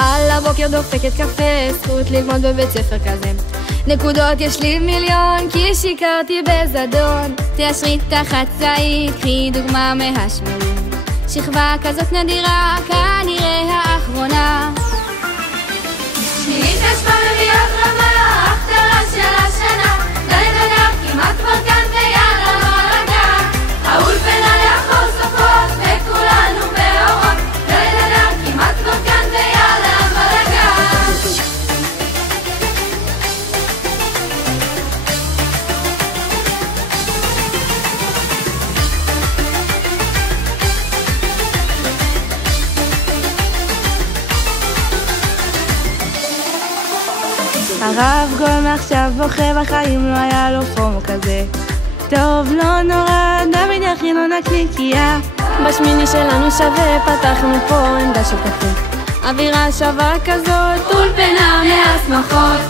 על הבוקר דופקת קפה, זכות ללמוד בבית ספר כזה. נקודות יש לי מיליון, כי שיקרתי בזדון. תיישרי תחת זית, קחי דוגמה מהשמונים. שכבה כזאת נדירה, כנראה האחרונה. שמינית אשמה מביאות רמה, ההפטרה של השנה. דלת כמעט כבר כאן ויאללה מרגע. האולפנה לאחור סופות, וכולנו באורות. דלת כמעט כבר כאן ויאללה מרגע. הרב גול מעכשיו בוכה, בחיים לא היה לו פומו כזה. טוב, לא נורא, דוד יכין לו נקניקיה. בשמיני שלנו שווה, פתחנו פה עמדה של קפה. אווירה שווה כזאת, אולפנה מהסמכות.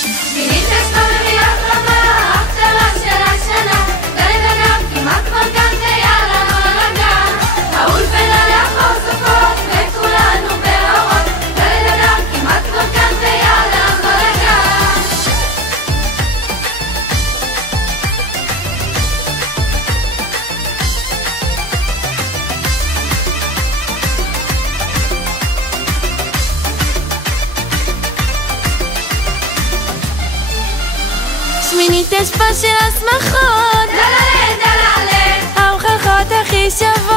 שמינית אשמה מביאות רמה, ההפטרה של השנה. דלת כמעט כבר כאן ויאללה מרגע. האולפנה לאחור סופות, וכולנו באורות. דלת כמעט כבר כאן ויאללה מרגע. שמינית אשפה של הסמכות, דללה דללה, ההוכחות הכי שוות.